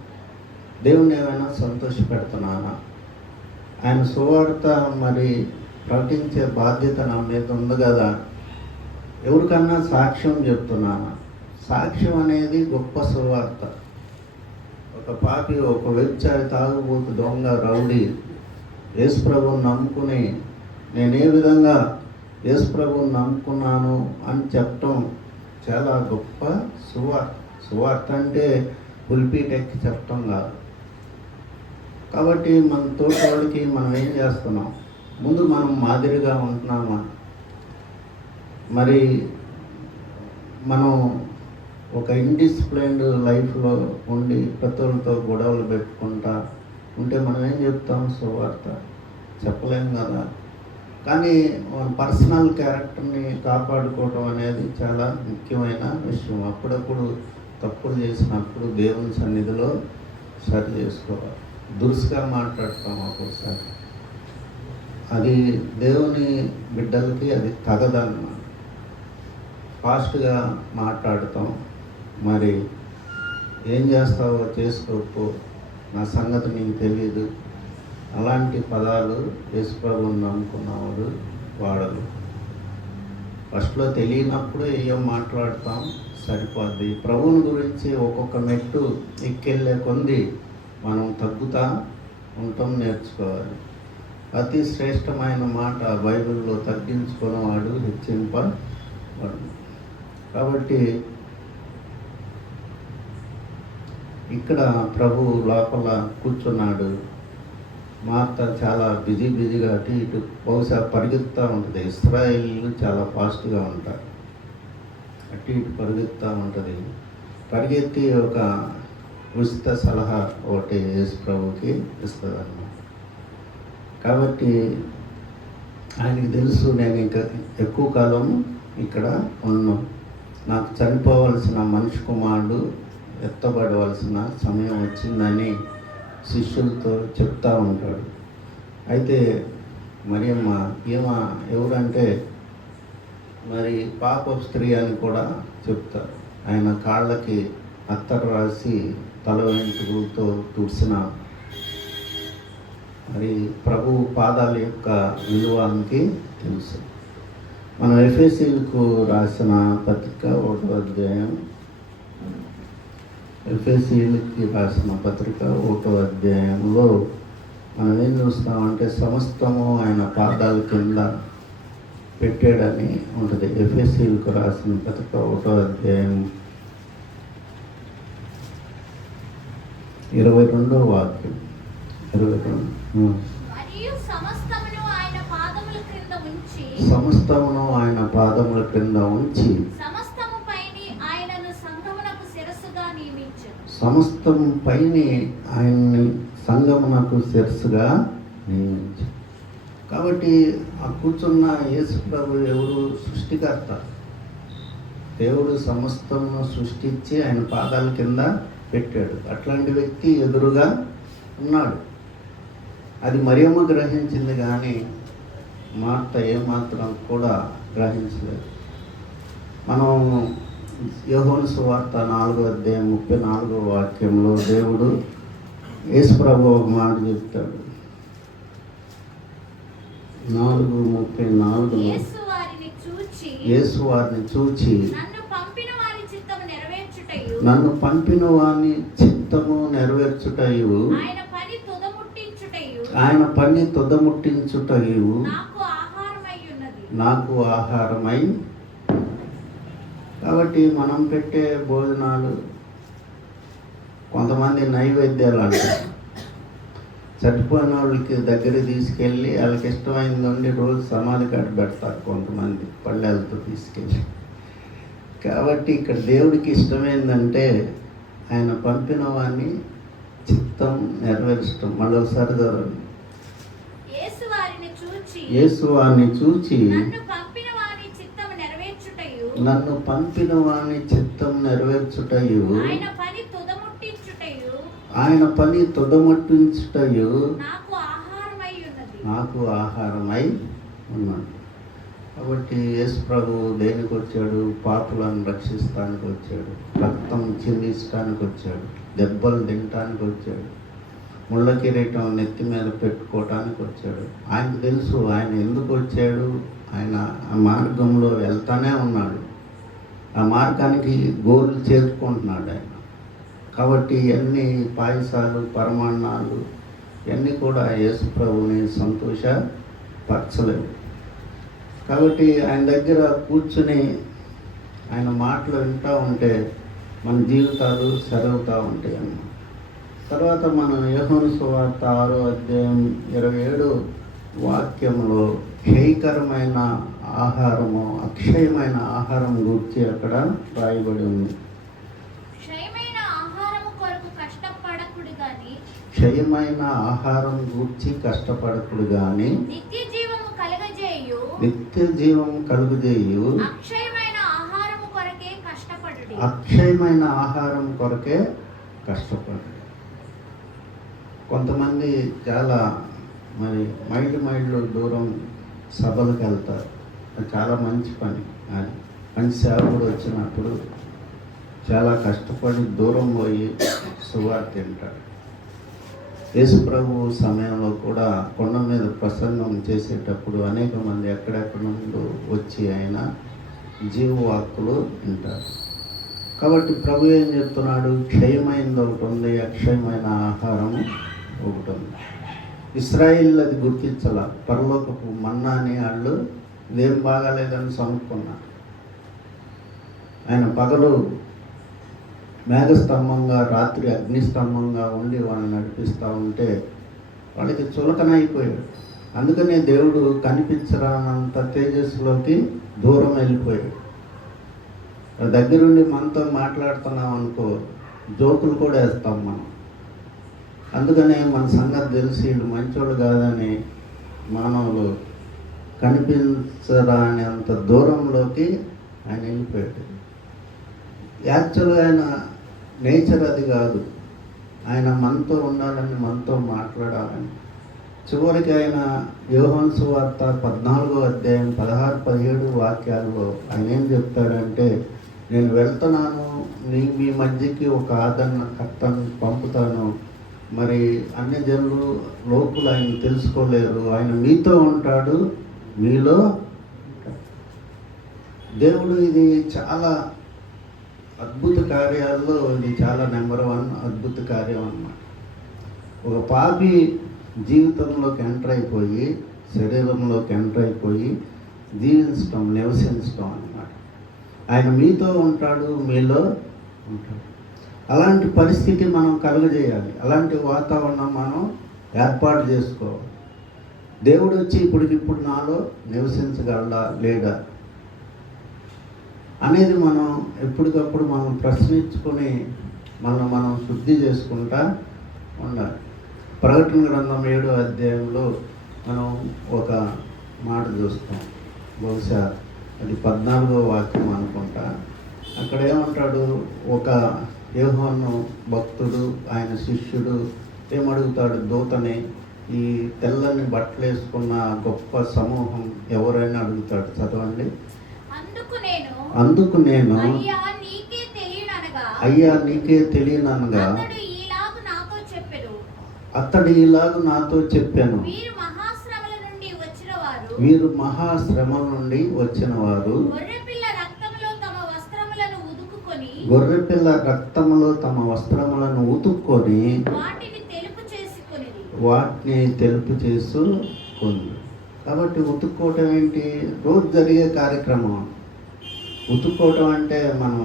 దేవుడిని ఏమైనా సంతోషపెడుతున్నానా, ఆయన సువార్త మరి ప్రకటించే బాధ్యత నా మీద ఉంది కదా, ఎవరికన్నా సాక్ష్యం చెప్తున్నానా. సాక్ష్యం అనేది గొప్ప సువార్త. ఒక పాపి, ఒక వ్యభిచారి, తాగుబోతు, దొంగ, రౌడీ యేసుప్రభువుని నమ్ముకుని నేను ఏ విధంగా యేసుప్రభువుని నమ్ముకున్నాను అని చెప్పటం చాలా గొప్ప సువార్త. సువార్త అంటే పులిపీట ఎక్కి చెప్పటం కాదు. కాబట్టి మన తోటవాళ్ళకి మనం ఏం చేస్తున్నాం, ముందు మనం మాదిరిగా ఉంటున్నామా, మరి మనం ఒక ఇండిసిప్లైన్డ్ లైఫ్లో ఉండి పెద్దలతో గొడవలు పెట్టుకుంటా ఉంటే మనం ఏం చెప్తాం, సువార్త చెప్పలేం కదా. కానీ మన పర్సనల్ క్యారెక్టర్ని కాపాడుకోవడం అనేది చాలా ముఖ్యమైన విషయం. అప్పుడప్పుడు తప్పులు చేసినప్పుడు దేవుని సన్నిధిలో సరి చేసుకోవాలి. దురుసుగా మాట్లాడతాం ఒక్కోసారి, అది దేవుని బిడ్డలకి అది తగదన్నమాట. ఫాస్ట్గా మాట్లాడతాం, మరి ఏం చేస్తావో చేసుకోపో, నా సంగతి నీకు తెలియదు, అలాంటి పదాలు యేసుప్రభువుని నమ్ముకున్నవాడు వాడరు. ఫస్ట్లో తెలియనప్పుడు ఏం మాట్లాడతాం, సరిపోద్ది. ప్రభువుని గురించి ఒక్కొక్క మెట్టు ఎక్కెళ్ళే కొంది మనం తగ్గుతా ఉండటం నేర్చుకోవాలి. అతి శ్రేష్టమైన మాట బైబిల్లో తగ్గించుకున్నవాడు హెచ్చింపబడు. కాబట్టి ఇక్కడ ప్రభు లోపల కూర్చున్నాడు. మార్త చాలా బిజీగా అటు ఇటు బహుశా పరిగెత్తుతూ ఉంటుంది. ఇశ్రాయేలీలు చాలా ఫాస్ట్గా ఉంటారు, అటు ఇటు పరిగెత్తుతూ ఉంటుంది. పరిగెత్తి ఒక ఉచిత సలహా ఒకటి యేసు ప్రభుకి ఇస్తుంది అన్నమాట. కాబట్టి ఆయనకి తెలుసు, నేను ఇంకా ఎక్కువ కాలం ఇక్కడ ఉన్నాను, నాకు చనిపోవలసిన మనిషి కుమారుడు ఎత్తబడవలసిన సమయం వచ్చిందని శిష్యులతో చెప్తూ ఉంటాడు. అయితే మరియమ్మ ఎవరంటే మరి పాప స్త్రీ అని కూడా చెప్తారు. ఆయన కాళ్ళకి అత్తరు రాసి తల వెంట్రుకలతో తుడిసిన మరి ప్రభు పాదాల యొక్క విలువానికి తెలుసు. మనం ఎఫెసీలకు రాసిన పత్రిక 1వ అధ్యాయం, ఎఫెసీలకి రాసిన పత్రిక 1వ అధ్యాయంలో మనం ఏం చూస్తామంటే సమస్తము ఆయన పాదాల కింద పెట్టాడని ఉంటుంది. ఎఫెసీలకు రాసిన పత్రిక 1వ అధ్యాయం 22వ వాక్యం. 22 సమస్తమును ఆయన పాదముల క్రింద ఉంచి సమస్తము పైని ఆయనను సంఘమునకు శిరస్సుగా నియమించు. కాబట్టి ఆ కూర్చున్న యేసు ప్రభు ఎవరు? సృష్టికర్త. దేవుడు సమస్తమును సృష్టించి ఆయన పాదాల కింద పెట్టాడు. అట్లాంటి వ్యక్తి ఎదురుగా ఉన్నాడు. అది మరియమ్మ గ్రహించింది, కానీ మార్త ఏమాత్రం కూడా గ్రహించలేదు. మనం యోహాను సువార్త 4వ అధ్యాయం 34వ వాక్యంలో దేవుడు యేసు ప్రభు ఒక మాట చెప్తాడు. 4:34 యేసు వారిని చూచి నన్ను పంపిన వాని చిత్తము నెరవేర్చుటయు ఆయన పని తుదముట్టించుటయు నాకు ఆహారమై. కాబట్టి మనం పెట్టే భోజనాలు కొంతమంది నైవేద్యాలు అంటారు. చనిపోయిన వాళ్ళకి దగ్గర తీసుకెళ్ళి వాళ్ళకి ఇష్టమైంది ఉండి రోజు సమాధి కాడ పెడతారు కొంతమంది పళ్ళెలతో తీసుకెళ్ళి. కాబట్టి ఇక్కడ దేవుడికి ఇష్టమైందంటే ఆయన పంపిన వాడిని చిత్తం నెరవేర్చడం. మళ్ళొకసారి చదవండి. యేసు వారిని చూచి నన్ను పంపిన వాని చిత్తం నెరవేర్చుటయు ఆయన పని తుదముట్టించుటయు నాకు ఆహారమై ఉన్నాడు. కాబట్టి యేసు ప్రభు దేనికి వచ్చాడు? పాపులను రక్షిస్తానికి వచ్చాడు, రక్తం చిందించడానికి వచ్చాడు, దెబ్బలు తినటానికి వచ్చాడు, ముళ్ళ కిరీటం నెత్తి మీద పెట్టుకోవటానికి వచ్చాడు. ఆయనకు తెలుసు ఆయన ఎందుకు వచ్చాడు. ఆయన ఆ మార్గంలో వెళ్తానే ఉన్నాడు, ఆ మార్గానికి గోర్లు చేరుకుంటున్నాడు ఆయన. కాబట్టి ఇవన్నీ పాయసాలు పరమాన్నాలు ఇవన్నీ కూడా యేసు ప్రభుని సంతోషపరచలేవు. కాబట్టి ఆయన దగ్గర కూర్చుని ఆయన మాటలు వింటూ ఉంటే మన జీవితాలు సరవుతూ ఉంటాయి అన్నమాట. తర్వాత మనం యోహాను సువార్త 6వ అధ్యాయం 27 వాక్యంలో క్షయకరమైన ఆహారము అక్షయమైన ఆహారం గురించి అక్కడ రాయబడి ఉంది. క్షయమైన ఆహారం గూర్చి కష్టపడకుడు గాని నిత్య జీవం కలుగుజేయు అక్షయమైన ఆహారము కొరకే కష్టపడుడి. అక్షయమైన ఆహారం కొరకే కష్టపడు. కొంతమంది చాలా మరి మైళ్ళు దూరం సభలకు వెళ్తారు. అది చాలా మంచి పని. అని మంచి సేవకుడు వచ్చినప్పుడు చాలా కష్టపడి దూరం పోయి సువార్త తింటాడు. యేసు ప్రభు సమయంలో కూడా కొండ మీద ప్రసంగం చేసేటప్పుడు అనేక మంది ఎక్కడెక్కడ నుండి వచ్చి ఆయన జీవవాక్కులు వింటారు. కాబట్టి ప్రభు ఏం చెప్తున్నాడు? క్షయమైనది ఒకటి ఉంది, అక్షయమైన ఆహారం ఒకటి ఉంది. ఇశ్రాయేల్ అది గుర్తించాల. పరలోకపు మన్నాని వాళ్ళు ఇదేం బాగాలేదని సముక్కున్నారు. ఆయన పగలు మేఘస్తంభంగా, రాత్రి అగ్నిస్తంభంగా ఉండి వాళ్ళని నడిపిస్తూ ఉంటే వాళ్ళకి చులకనైపోయాడు. అందుకనే దేవుడు కనిపించరానంత తేజస్సులోకి దూరం వెళ్ళిపోయాడు. దగ్గరుండి మనతో మాట్లాడుతున్నాం అనుకో, జోకులు కూడా వేస్తాం మనం. అందుకనే మన సంగతి తెలిసి వీళ్ళు మంచోడు కాదని మానవులు కనిపించరానంత దూరంలోకి ఆయన వెళ్ళిపోయాడు. యాక్చువల్గా ఆయన నేచర్ అది కాదు. ఆయన మనతో ఉండాలని, మనతో మాట్లాడాలని. చివరికి ఆయన యోహాను సువార్త 14వ అధ్యాయం 16-17 వాక్యాల్లో ఆయన ఏం చెప్తాడంటే, నేను వెళ్తున్నాను, మీ మధ్యకి ఒక ఆదరణకర్తను పంపుతాను. మరి అన్ని జనులు లోకులు ఆయన తెలుసుకోలేరు. ఆయన మీతో ఉంటాడు, మీలో దేవుడు. ఇది చాలా అద్భుత కార్యాల్లో ఇది చాలా నెంబర్ 1 అద్భుత కార్యం అన్నమాట. ఒక పాపి జీవితంలోకి ఎంటర్ అయిపోయి, శరీరంలోకి ఎంటర్ అయిపోయి జీవించటం, నివసించటం అన్నమాట. ఆయన మీతో ఉంటాడు, మీలో ఉంటాడు. అలాంటి పరిస్థితి మనం కలుగజేయాలి. అలాంటి వాతావరణం మనం ఏర్పాటు చేసుకోవాలి. దేవుడు వచ్చి ఇప్పటికిప్పుడు నాలో నివసించగలడా లేడా అనేది మనం ఎప్పటికప్పుడు మనం ప్రశ్నించుకొని మనం శుద్ధి చేసుకుంటా ఉండాలి. ప్రకటన గ్రంథం 7వ అధ్యాయంలో మనం ఒక మాట చూస్తాం. బహుశా అది 14వ వాక్యం అనుకుంటా. అక్కడ ఏమంటాడు? ఒక యోహాను భక్తుడు, ఆయన శిష్యుడు ఏమడుగుతాడు దూతని, ఈ తెల్లని బట్టలు వేసుకున్న గొప్ప సమూహం ఎవరైనా అడుగుతాడు. చదవండి. అందుకు నేను అయ్యా నీకే తెలియననగా అతడు ఇలాగు నాతో చెప్పాను, వీరు మహాశ్రమల నుండి వచ్చిన వారు, గొర్రెపిల్ల రక్తములో తమ వస్త్రములను ఉతుక్కొని వాటిని తెలుపు చేసుకొని. కాబట్టి ఉతుక్కోవటం ఏంటి? రోజు జరిగే కార్యక్రమం. ఉతుక్కోవటం అంటే మనం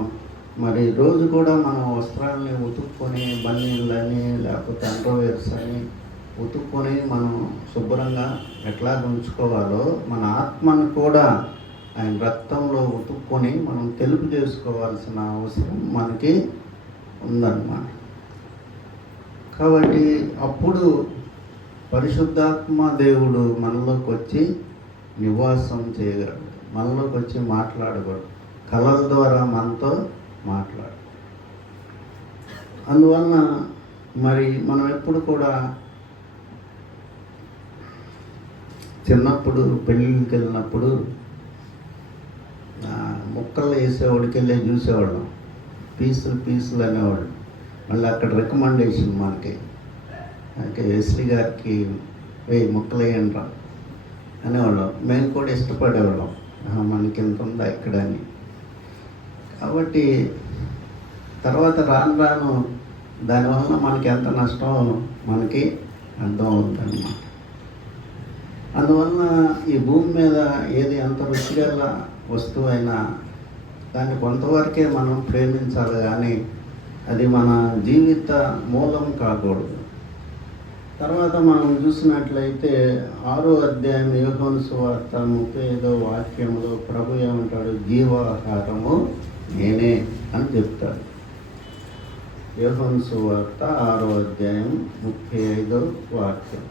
మరి రోజు కూడా మనం వస్త్రాలని ఉతుక్కొని, బన్నీళ్ళని లేకపోతే అండర్వేర్స్ అని ఉతుక్కొని మనం శుభ్రంగా ఎట్లా ఉంచుకోవాలో మన ఆత్మను కూడా ఆయన రక్తంలో ఉతుక్కొని మనం తెలుపు చేసుకోవాల్సిన అవసరం మనకి ఉందన్నమాట. కాబట్టి అప్పుడు పరిశుద్ధాత్మ దేవుడు మనలోకి వచ్చి నివాసం చేయగలడు, మనలోకి వచ్చి మాట్లాడగలడు, కళల ద్వారా మనతో మాట్లాడు. అందువలన మరి మనం ఎప్పుడు కూడా చిన్నప్పుడు పెళ్ళిళ్ళకి వెళ్ళినప్పుడు ముక్కలు వేసేవాడికి వెళ్ళి చూసేవాళ్ళం, పీసులు అనేవాళ్ళు. మళ్ళీ అక్కడ రికమెండేషన్ మనకి ఎస్టీ గారికి ముక్కలు వేయండి రా అనేవాళ్ళం. మేము కూడా ఇష్టపడేవాళ్ళం, మనకి ఎంత ఉందా ఇక్కడ అని. కాబట్టి తర్వాత రాను దానివల్ల మనకి ఎంత నష్టం మనకి అర్థం అవుతుందన్నమాట. అందువలన ఈ భూమి మీద ఏది ఎంత రుచిగల వస్తువు అయినా దాన్ని కొంతవరకే మనం ప్రేమించాలి, కానీ అది మన జీవిత మూలం కాకూడదు. తర్వాత మనం చూసినట్లయితే 6వ అధ్యాయం యోహాను సువార్త 35వ వాక్యంలో ప్రభు ఏమంటాడు? జీవాహారము నేనే అని చెప్తాడు. యోహాను సువార్త 6వ అధ్యాయం 35వ వాక్యం.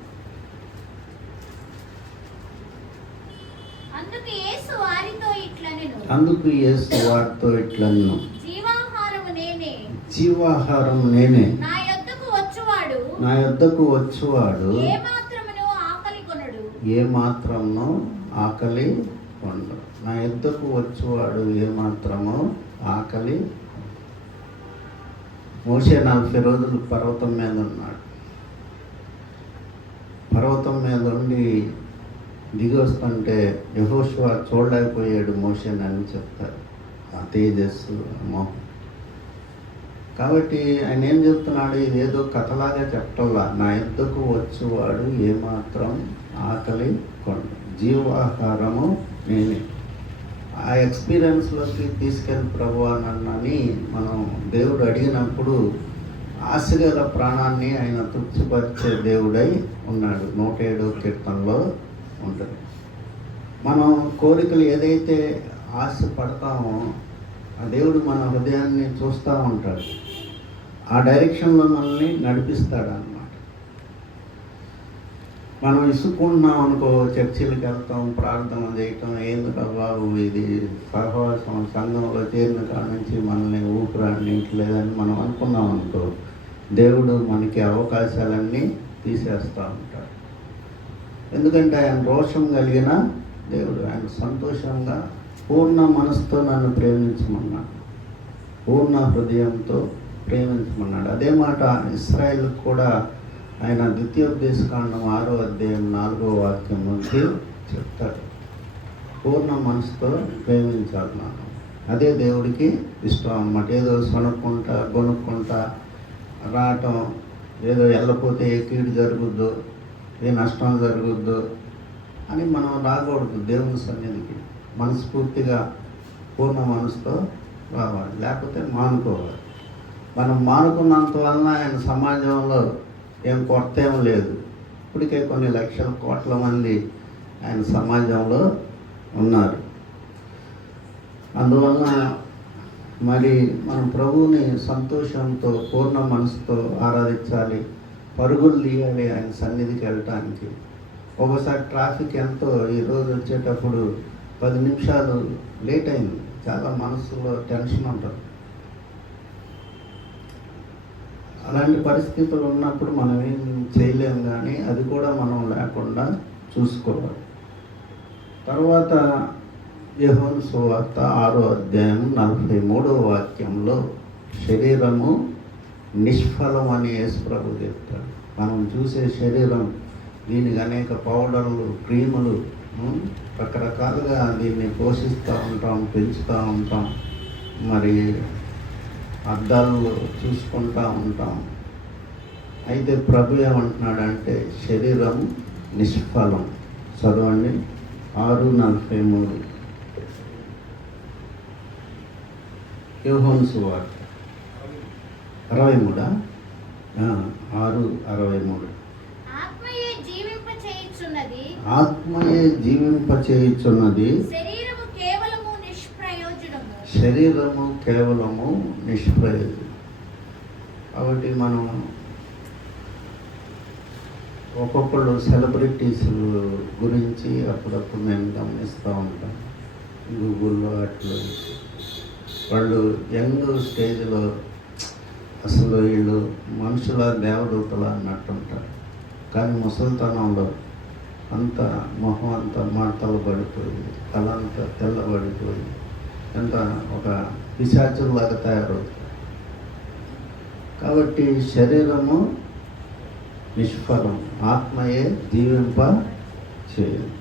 యేసు వారితో ఇట్లనెను, అందుకు యేసు వారితో ఇట్లన్ను, జీవాహారము నేనే, జీవాహారం నేనే, నా యొద్దకు వచ్చువాడు నా యొద్దకు వచ్చువాడు ఏ మాత్రమును ఆకలి కొనడు, ఏ మాత్రమును ఆకలి కొండు. నా యొద్దకు వచ్చువాడు ఏ మాత్రము ఆకలి. మోషే 40 రోజులు పర్వతం మీద ఉన్నాడు. పర్వతం మీద ఉండి దిగి వస్తుంటే యెహోషువ చూడలేకపోయాడు మోషేనని చెప్తారు. ఆ తేజస్సు, మోహం. కాబట్టి ఆయన ఏం చెప్తున్నాడు, ఇదేదో కథలాగా చెప్పటల్లా. నా యొద్దకు వచ్చేవాడు ఏమాత్రం ఆకలి కొండు, జీవాహారము నేనే. ఆ ఎక్స్పీరియన్స్లోకి తీసుకెళ్ళి ప్రభువా నన్నని మనం దేవుడు అడిగినప్పుడు ఆశగల ప్రాణాన్ని ఆయన తృప్తిపరిచే దేవుడై ఉన్నాడు. 107వ కీర్తనలో ఉంటుంది. మనం కోరికలు ఏదైతే ఆశ పడతామో ఆ దేవుడు మన హృదయాన్ని చూస్తూ ఉంటాడు. ఆ డైరెక్షన్లో మనల్ని నడిపిస్తాడు అన్నమాట. మనం ఇసుకుంటున్నాం అనుకో, చర్చిలకు వెళ్తాం, ప్రార్థన చేయటం, ఏందుకు బాబు ఇది సహవాసం, సంఘంలో చేరిన కాడ నుంచి మనల్ని ఊపిరాడనీయట్లేదని మనం అనుకున్నాం అనుకో, దేవుడు మనకి అవకాశాలన్నీ తీసేస్తూ ఉంటాడు. ఎందుకంటే ఆయన రోషం కలిగిన దేవుడు. ఆయన సంతోషంగా పూర్ణ మనసుతో నన్ను ప్రేమించమన్నాడు, పూర్ణ హృదయంతో ప్రేమించమన్నాడు. అదే మాట ఇశ్రాయేలుకు కూడా ఆయన ద్వితీయోపదేశకాండం 6వ అధ్యాయం 4వ వాక్యం నుంచి చెప్తాడు. పూర్ణ మనసుతో ప్రేమించాలి మనం. అదే దేవుడికి ఇష్టం అన్నమాట. ఏదో సొనుక్కుంటా గొనుక్కుంటా రావటం, ఏదో వెళ్ళకపోతే ఏ కీడు జరుగుద్దో, ఏ నష్టం జరుగుద్దో అని మనం రాకూడదు దేవుని సన్నిధికి. మనస్ఫూర్తిగా పూర్ణ మనసుతో రావాలి, లేకపోతే మానుకోవాలి. మనం మానుకున్నంత వలన ఆయన సమాజంలో ఏం కొత్త ఏం లేదు. ఇప్పటికే కొన్ని లక్షల కోట్ల మంది ఆయన సమాజంలో ఉన్నారు. అందువలన మరి మనం ప్రభువుని సంతోషంతో పూర్ణ మనసుతో ఆరాధించాలి, పరుగులు తీయాలి ఆయన సన్నిధికి వెళ్ళటానికి. ఒకసారి ట్రాఫిక్ ఎంతో, ఈరోజు వచ్చేటప్పుడు 10 నిమిషాలు లేట్ అయింది. చాలా మనసులో టెన్షన్ ఉంటుంది. అలాంటి పరిస్థితులు ఉన్నప్పుడు మనం ఏం చేయలేము, కానీ అది కూడా మనం లేకుండా చూసుకోవాలి. తర్వాత యోహాను సువార్త 6వ అధ్యాయం 43వ వాక్యంలో శరీరము నిష్ఫలం అని యేసు ప్రభు చెప్తాడు. మనం చూసే శరీరం, దీనికి అనేక పౌడర్లు, క్రీములు, రకరకాలుగా దీన్ని పోషిస్తూ ఉంటాం, పెంచుతూ ఉంటాం, మరి అద్దాల్లో చూసుకుంటూ ఉంటాం. అయితే ప్రభు ఏమంటున్నాడంటే శరీరం నిష్ఫలం. చదవండి 6:43 యోహాను సువార్త 63 6:63 ఆత్మయే జీవింపచేయుచున్నది, ఆత్మయే జీవింపచేయుచున్నది, శరీరము కేవలము నిష్ప్రయోజనము. శరీరము కేవలము నిష్ప్రయోజనం. కాబట్టి మనం ఒక్కొక్కళ్ళు సెలబ్రిటీస్ గురించి అప్పుడప్పుడు నేను గమనిస్తూ ఉంటాను గూగుల్లో. అట్లా వాళ్ళు యంగ్ స్టేజ్లో అసలు వీళ్ళు మనుషుల దేవదూతల అన్నట్టుంటారు, కానీ ముసలితనంలో అంత మొహం అంతా మడతలు పడిపోయి, తలంతా తెల్లబడిపోయి, ఎంత ఒక పిశాచుల్లాగా తయారవుతుంది. కాబట్టి శరీరము నిష్ఫలం, ఆత్మయే జీవింప చేయదు.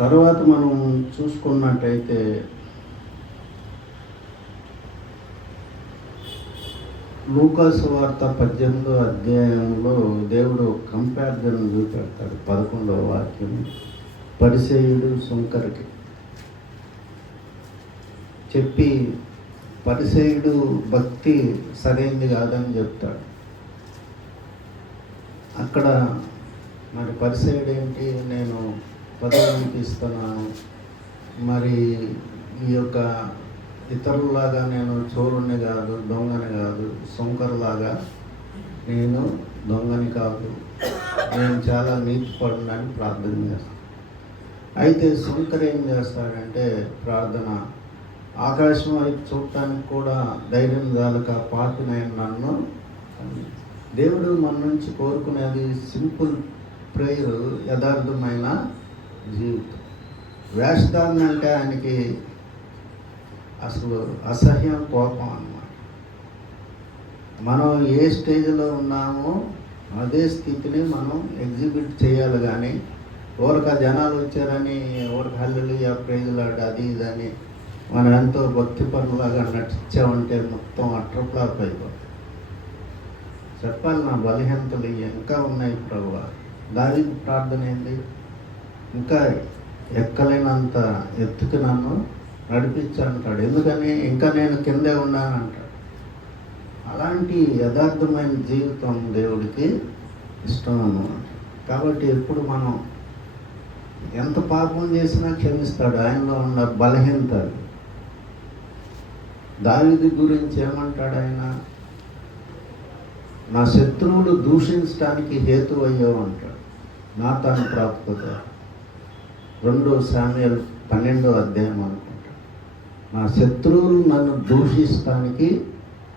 తర్వాత మనం చూసుకున్నట్టయితే లూకాసు వార్త 18వ అధ్యాయంలో దేవుడు కంపారిజన్ చూపెడతాడు. 11వ వాక్యం, పరిసయ్యుడు సుంకరికి చెప్పి పరిసయ్యుడు భక్తి సరైంది కాదని చెప్తాడు. అక్కడ మరి పరిసయ్యుడు ఏంటి, నేను పదవికి ఇస్తున్నాను, మరి ఈ యొక్క ఇతరులాగా నేను చోరుని కాదు, దొంగని కాదు, సుంకర్లాగా నేను దొంగని కాదు, నేను చాలా నీతిపడునని ప్రార్థన చేస్తాను. అయితే శంకర్ ఏం చేస్తాడంటే ప్రార్థన ఆకాశం వైపు చూడటానికి కూడా ధైర్యం చాలక పాపినైన నన్ను దేవుడు మన నుంచి కోరుకునేది సింపుల్ ప్రేయర్, యథార్థమైన జీవితం. వేషధారణ అంటే ఆయనకి అసలు అసహ్యం, కోపం అన్నమాట. మనం ఏ స్టేజ్లో ఉన్నామో అదే స్థితిని మనం ఎగ్జిబిట్ చేయాలి. కానీ ఊరక జనాలు వచ్చారని ఊరక హల్లెలూయా ప్రైజులాడు అది ఇదని మనం ఎంతో భక్తి పనులాగా నటించామంటే మొత్తం అట్రప్లాప్ అయిపోతుంది. చెప్పాలి, నా బలహీనతలు ఇంకా ఉన్నాయి ప్రభువా. దావీదు ప్రార్థన ఏంది? ఇంకా ఎక్కలేనంత ఎత్తుకు నన్ను నడిపించంటాడు. ఎందుకని? ఇంకా నేను కిందే ఉన్నానంటాడు. అలాంటి యథార్థమైన జీవితం దేవుడికి ఇష్టం అన్నమాట. కాబట్టి ఎప్పుడు మనం ఎంత పాపం చేసినా క్షమిస్తాడు. ఆయనలో ఉన్న బలహీనత. దావీదు గురించి ఏమంటాడు ఆయన? నా శత్రువులు దూషించడానికి హేతు అయ్యావు అంటాడు. నాతాను ప్రాప్తత 2 శామ్యూయల్ 12వ అధ్యాయం అనుకుంటా. నా శత్రువులు నన్ను దూషిస్తానికి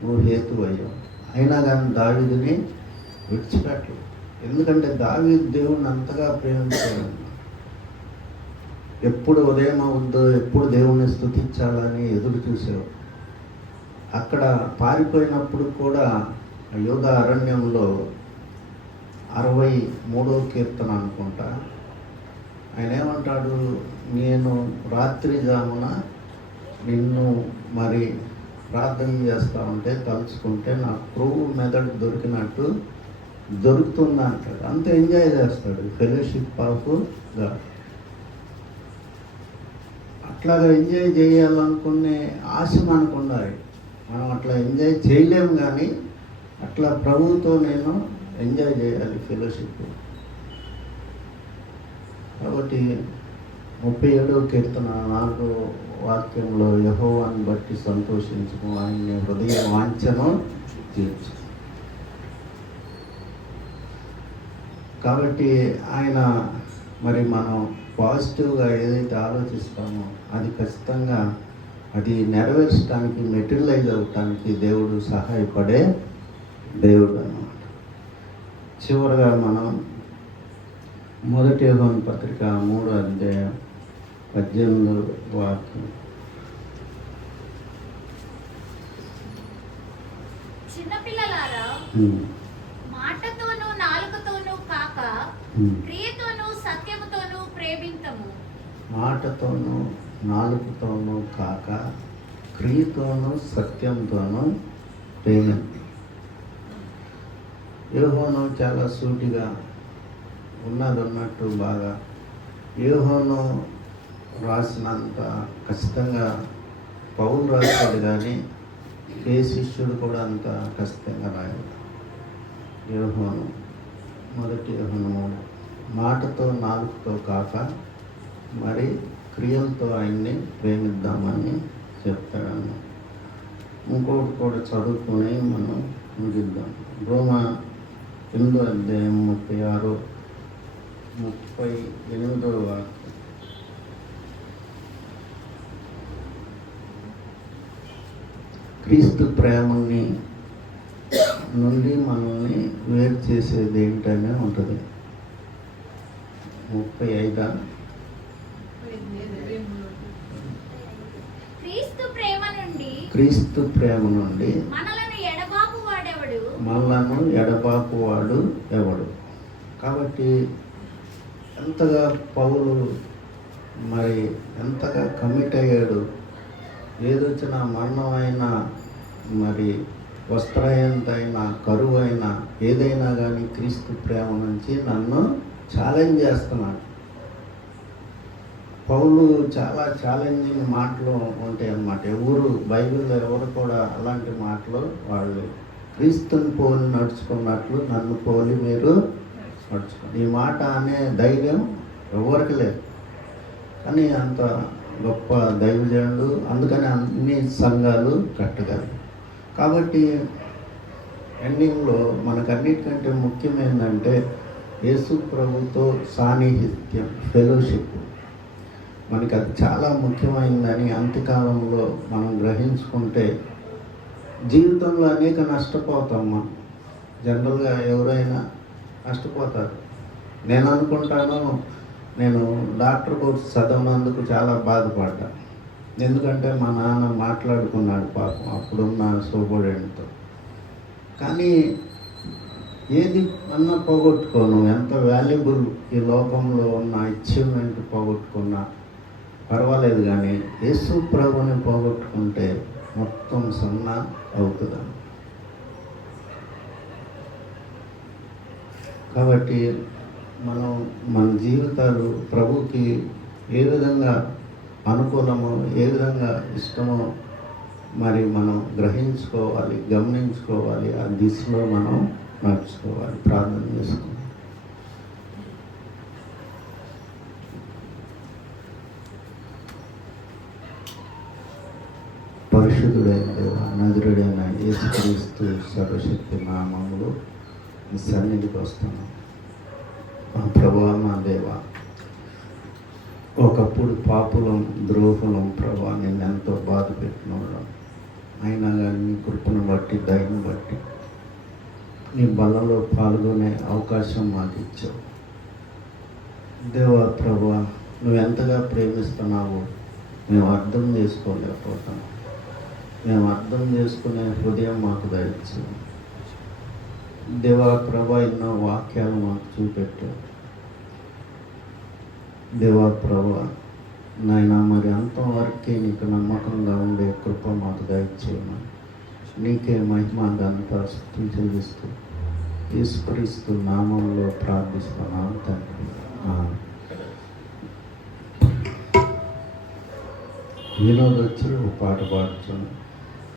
నువ్వు హేతు అయ్యావు. అయినా కానీ దావీదుని విడిచిపెట్టలేదు. ఎందుకంటే దావీదు దేవుణ్ణి అంతగా ప్రేమించాడు. ఎప్పుడు ఉదయం అవుద్దో, ఎప్పుడు దేవుణ్ణి స్తుతించాలని ఎదురు చూసావు. అక్కడ పారిపోయినప్పుడు కూడా యోధ అరణ్యంలో 63వ కీర్తన అనుకుంటా, ఆయన ఏమంటాడు? నేను రాత్రి జామున నిన్ను మరి ప్రార్థన చేస్తూ ఉంటే తలుచుకుంటే నా క్రొవ్వు మెదడు దొరికినట్టు దొరుకుతుంది అంటాడు. అంత ఎంజాయ్ చేస్తాడు ఫెలోషిప్ ఆఫ్ గాడ్. అట్లాగా ఎంజాయ్ చేయాలనుకునే ఆశ మనకు ఉండాలి. మనం అట్లా ఎంజాయ్ చేయలేము, కానీ అట్లా ప్రభువుతో నేను ఎంజాయ్ చేయాలి ఫెలోషిప్. కాబట్టి 37వ కీర్తన 4వ వాక్యంలో యెహోవాను బట్టి సంతోషించుము, ఆయన్ని హృదయ వాంఛను తీర్చు. కాబట్టి ఆయన మరి మనం పాజిటివ్గా ఏదైతే ఆలోచిస్తామో అది ఖచ్చితంగా అది నెరవేర్చడానికి, మెటీరియలైజ్ అవ్వటానికి దేవుడు సహాయపడే దేవుడు అన్నమాట. చివరగా మనం 1 యోహాను పత్రిక 3వ అధ్యాయం 18వ వాక్యం. చిన్నపిల్లలారా, మాటతోనూ నాలుకతోనూ కాక క్రియతోనూ సత్యముతోనూ ప్రేమింతము. మాటతోనూ నాలుకతోనూ కాక క్రియతోనూ సత్యంతోనూ ప్రేమించు. యోహాను చాలా సూటిగా ఉన్నట్టు బాగా యోహాను రాసినంత ఖచ్చితంగా పౌలు రాశాడు, కానీ ఏ శిష్యుడు కూడా అంత ఖచ్చితంగా రాయడు. యోహాను 1 యోహాను మాటతో నాలుగుతో కాక మరి క్రియలతో ఆయన్ని ప్రేమిద్దామని చెప్తాడన్న. ఇంకోటి కూడా చదువుకొని మనం ముగిద్దాం. రోమా 8వ అధ్యాయం 36, 38వ వాక్యం. క్రీస్తు ప్రేమని నుండి మనల్ని వేరు చేసేది ఏంటనే ఉంటుంది. 35 క్రీస్తు ప్రేమ నుండి మనలను ఎడబాపు వాడు ఎవడు? కాబట్టి ఎంతగా పౌలు మరి ఎంతగా కమిట్ అయ్యాడు. ఏదొచ్చినా మరణమైనా మరి వస్త్రహీనతైనా కరువు అయినా ఏదైనా కానీ క్రీస్తు ప్రేమ నుంచి నన్ను ఛాలెంజ్ చేస్తున్నాడు. పౌలు చాలా ఛాలెంజింగ్ మాటలు ఉంటాయి అన్నమాట. బైబిల్లో ఎవరు కూడా అలాంటి మాటలు వాళ్ళు క్రీస్తుని పోలి నడుచుకున్నట్లు నన్ను పోలి మీరు నడుచుకోండి. ఈ మాట అనే ధైర్యం ఎవరికి లేదు, కానీ అంత గొప్ప దైవజనుడు, అందుకని అన్ని సంఘాలు కట్టగలరు. కాబట్టి ఎండింగ్లో మనకన్నిటికంటే ముఖ్యమైనదంటే యేసు ప్రభుతో సాన్నిహిత్యం, ఫెలోషిప్. మనకి అది చాలా ముఖ్యమైనదని అంత్యకాలంలో మనం గ్రహించుకుంటే జీవితంలో అనేక నష్టపోతాం. మనం జనరల్గా ఎవరైనా నష్టపోతారు. నేను అనుకుంటాను, నేను డాక్టర్ కోర్స్ చదవనందుకు చాలా బాధపడ్డా. ఎందుకంటే మా నాన్న మాట్లాడుకున్నాడు పాపం అప్పుడున్న సూపరింటెండెంట్తో. కానీ ఏది అన్నా పోగొట్టుకోను, ఎంత వాల్యుబుల్ ఈ లోకంలో ఉన్న అచీవ్మెంట్ పోగొట్టుకున్నా పర్వాలేదు, కానీ యేసు ప్రభుని పోగొట్టుకుంటే మొత్తం సున్నా అవుతుంది. కాబట్టి మనం మన జీవితాలు ప్రభుకి ఏ విధంగా అనుకూలమో, ఏ విధంగా ఇష్టమో మరి మనం గ్రహించుకోవాలి, గమనించుకోవాలి. ఆ దిశలో మనం నడుచుకోవాలి. ప్రార్థన చేసుకోవాలి. పరిశుద్ధుడైన దేవ, నజరుడైన యేసుక్రీస్తు సర్వశక్తి నామములో ఈ సన్నిధికి వస్తాను. మా ప్రభువా, మా దేవ, ఒకప్పుడు పాపులం, ద్రోహులం ప్రభా, నేను ఎంతో బాధ పెట్టిన వాళ్ళం. అయినా కానీ నీ కృపను బట్టి, దయను బట్టి నీ బలలో పాల్గొనే అవకాశం మాకు ఇచ్చావు. దేవా ప్రభువా, నువ్వు ఎంతగా ప్రేమిస్తున్నావో మేము అర్థం చేసుకోలేకపోతాం. మేము అర్థం చేసుకునే హృదయం మాకు దయచేయి. దేవా ప్రభా, ఎన్నో వాక్యాలు మాకు చూపెట్టావు. దేవా ప్రభా నాయన, మరి అంతవరకే నీకు నమ్మకంగా ఉండే కృప మాకు దయచేయమని నీకే మహిమ ఘనత స్తుతి చెల్లిస్తూ యేసుక్రీస్తు నామంలో ప్రార్థిస్తున్నాను తండ్రి. వినోద్ వచ్చి ఒక పాట పాడుతున్నాను.